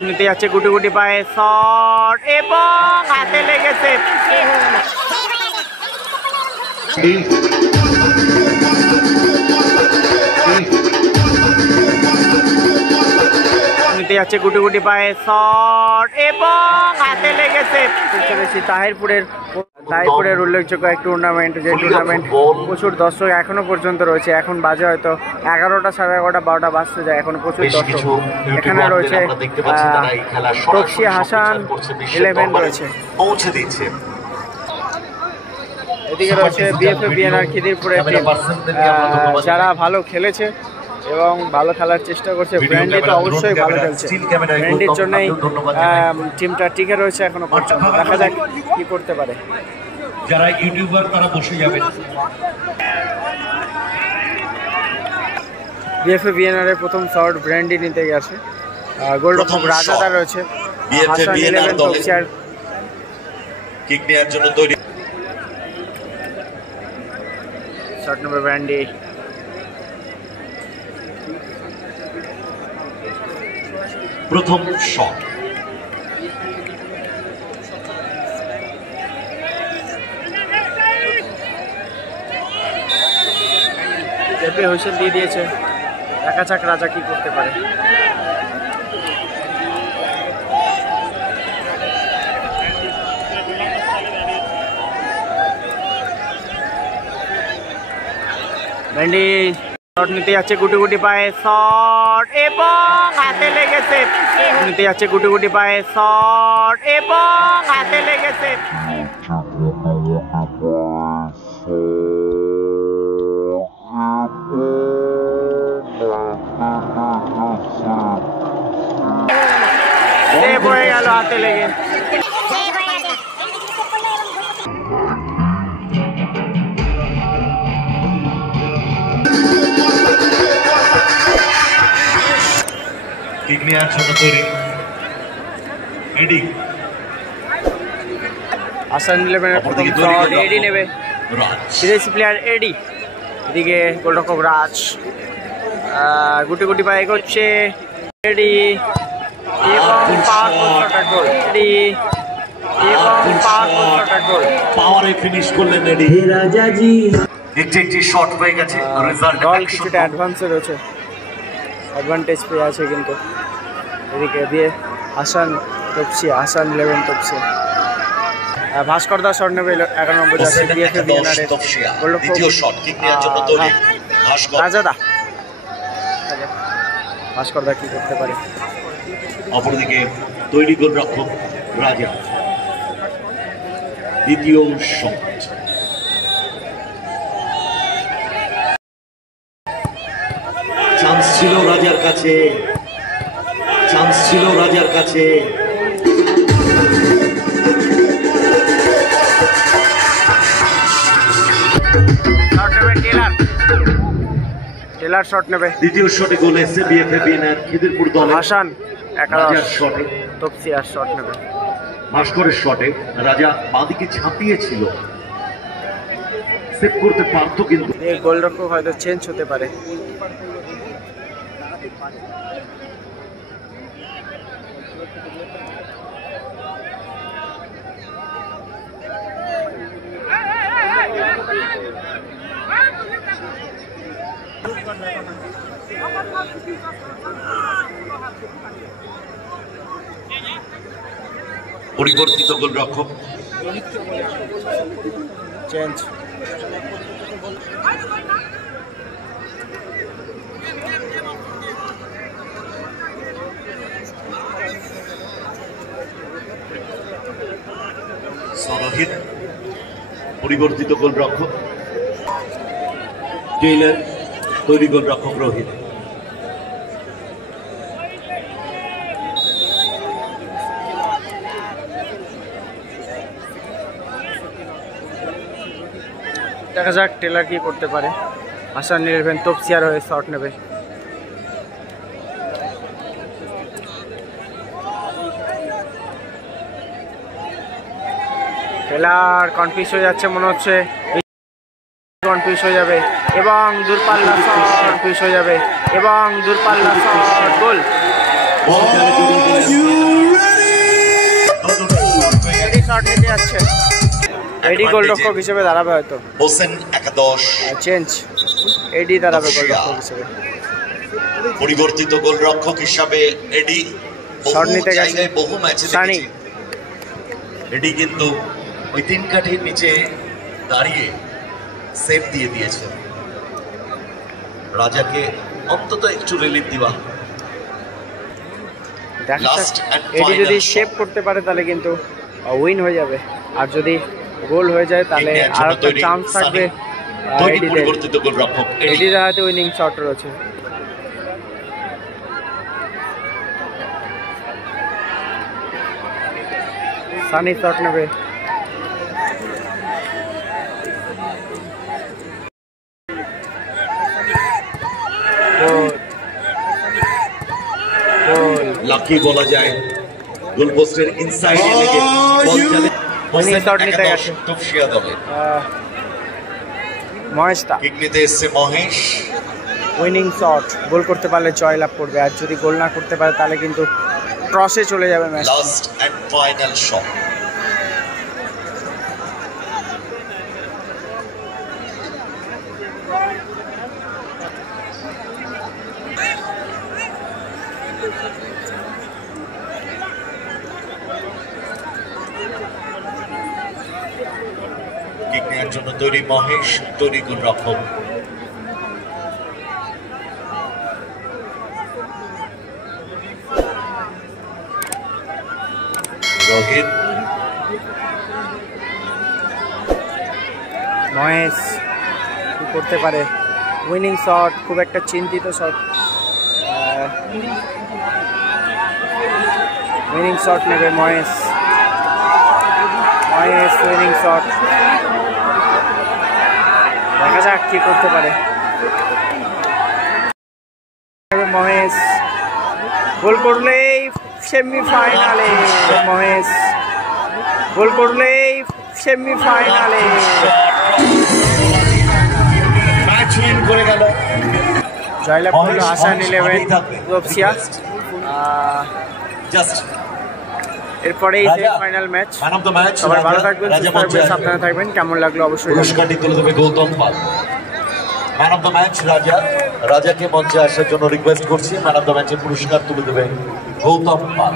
নিতে যাচ্ছে গুটি গুটি পায়ে শট এবং হাতে লেগেছে। নিতে যাচ্ছে গুটি গুটি পায়ে শট এবং হাতে লেগেছে। বেশি তাহিরপুরের উল্লেখযোগ্য এক টুর্নামেন্ট, যে টুর্নামেন্ট প্রচুর দর্শক এখনো পর্যন্ত রয়েছে। এখন বাজে হয়তো 11টা, সাড়ে 11টা, 12টা বাজতে যায়, এখন প্রচুর দর্শক। এখানে রয়েছে তপসিয়া হাসান 11 রয়েছে, পৌঁছে দিচ্ছে। এদিকে রয়েছে বিএফএ বিএনআর খিদিরপুরের টিম, যারা ভালো খেলেছে এবং ভালো খেলার চেষ্টা করছে। ব্র্যান্ডি তো অবশ্যই ভালো খেলছে, ব্র্যান্ডির জন্যই টিমটা টিকে রয়েছে এখনো পর্যন্ত। দেখা যাক কি করতে পারে। যারা ইউটিউবার তারা বসে যাবেন। বিএফএ বিএনআর এর প্রথম শট ব্র্যান্ডি নিতে গেছে। গোলরক্ষক রাজাদা রয়েছে, হাসান 11 তপসিয়ার কিক নেওয়ার জন্য তৈরি। শট নম্বর ব্র্যান্ডি, প্রথম শট। হুইসেল দিয়ে দিয়েছে। দেখা যাক রাজা কি করতে পারে। ব্র্যান্ডি শট নিতে যাচ্ছে গুটি গুটি পায়ে শট এবং হাতে লেগেছে। নিতে যাচ্ছে গুটি গুটি পায়ে শট এবং হাতে লেগেছে। সেভ হয়ে গেল হাতে লেগে। কিক নেওয়ার জন্য তৈরি এডি। হাসান 11 প্রথম শট এডি নেবে, বিদেশি প্লেয়ার এডি। এদিকে গোলরক্ষক রাজ গুটি গুটি পায়ে এগোচ্ছে এডি এবং গোল। এডি এবং গোল, পাওয়ারে ফিনিশ করলেন এডি। রাজাজি একটি শট হয়ে গেছে, রেজাল্ট দল কিছুটা অ্যাডভান্সে রয়েছে, অ্যাডভান্টেজ পেয়ে আছে কিন্তু। এদিকে দিয়ে হাসান 11 তপসিয়া। ভাস্কর দা শট নেবে 11 নম্বর যাচ্ছে বিএফএ বিএনআর এর গোলরক্ষক রাজাদা। ভাস্কর দা কি করতে পারে। অপরদিকে তৈরি গোলরক্ষক রাজা, দ্বিতীয় শট। চান্স ছিল রাজার কাছে, চান্স ছিল রাজার কাছে। টেলার শট নেবে, দ্বিতীয় শটে গোল এসেছে বিএফএ বিএনআর খিদিরপুর দল। হাসান 11 শটে তপসিয়ার শট নেবে। ভাস্করের শটে রাজা বাঁদিকে ছাপিয়েছিল, সেভ করতে পারতো কিন্তু এই গোলরক্ষক হয়তো চেঞ্জ হতে পারে। পরিবর্তিত গোলরক্ষক চেঞ্জ। রোহিত পরিবর্তিত গোলরক্ষক, টেইলার তৈরি গোলরক্ষক রোহিত। দেখা যাক টেলার কি করতে পারে। হাসান 11 তপসিয়ার হয়ে শট নেবে। টেলার কনফিউজ হয়ে যাচ্ছে মনে হচ্ছে, কনফিউজ হয়ে যাবে এবং দূরপাল্লা শট কনফিউজ হয়ে যাবে এবং দূরপাল্লা শট গোল। এডি গোলরক্ষক হিসেবে দাঁড়াবে হয়তো, হোসেন একাদশ, চেঞ্জ, এডি দাঁড়াবে গোলরক্ষক হিসেবে। পরিবর্তিত গোলরক্ষক হিসাবে এডি শট নিতে গেছে জায়গায় বহু ম্যাচে সানি। দেখেছি এডি কিন্তু ওই 3 কাঠির নিচে দাঁড়িয়ে সেভ দিয়ে দিয়েছে। রাজাকে অন্তত একটু রিলিফ দিবা। দেখা Last যাক and এডি final যদি shot. সেভ করতে পারে তাহলে কিন্তু উইন হয়ে যাবে, আর যদি গোল হয়ে যায় তাহলে England আর জন্য একটা তৈরি চান্স থাকবে তৈরি এডিদের। পরিবর্তিত গোলরক্ষক এডি। এডিদের হাতে উইনিং শট রয়েছে। সানি শট নেবে, গোল, গোল। লাকি বলা যায়, গোল পোস্টের ইনসাইডে লেগে বল চলে। হোসেন shot নিতে একাদশ গেছে। তফসিয়া দলে। মহেশদা কিক নিতে এসছে মহেশ। উইনিং শট, গোল করতে পারলে জয়লাভ করবে, আর যদি গোল না করতে পারে তাহলে কিন্তু টসে চলে যাবে match. Last and final shot. Kick নেওয়ার জন্য তৈরি মহেশ, তৈরি গোলরক্ষক। রোহিত, মহেশ কি করতে পারে, উইনিং শট, খুব একটা চিন্তিত শট, উইনিং শট নেবে মহেশ, মহেশ উইনিং শট, দেখা যাক কি করতে পারে। মহেশ গোল করলেই সেমিফাইনালে, মহেশ গোল করলেই সেমিফাইনালে। ম্যাচ উইন করে গেল। জয়লাভ করলো হাসান 11 তফসিয়া। জাস্ট এরপরেই semifinal match. Man of the match সবাই ভালো থাকবেন, সুস্থ থাকবেন, সাবধানে থাকবেন। কেমন লাগলো অবশ্যই জানাবেন। পুরস্কারটি তুলে দেবে গৌতম পাল। ম্যান অফ দ্য ম্যাচ রাজা, রাজাকে মঞ্চে আসার জন্য রিকোয়েস্ট করছি। ম্যান অফ দ্য ম্যাচের পুরস্কার তুলে দেবে গৌতম পাল।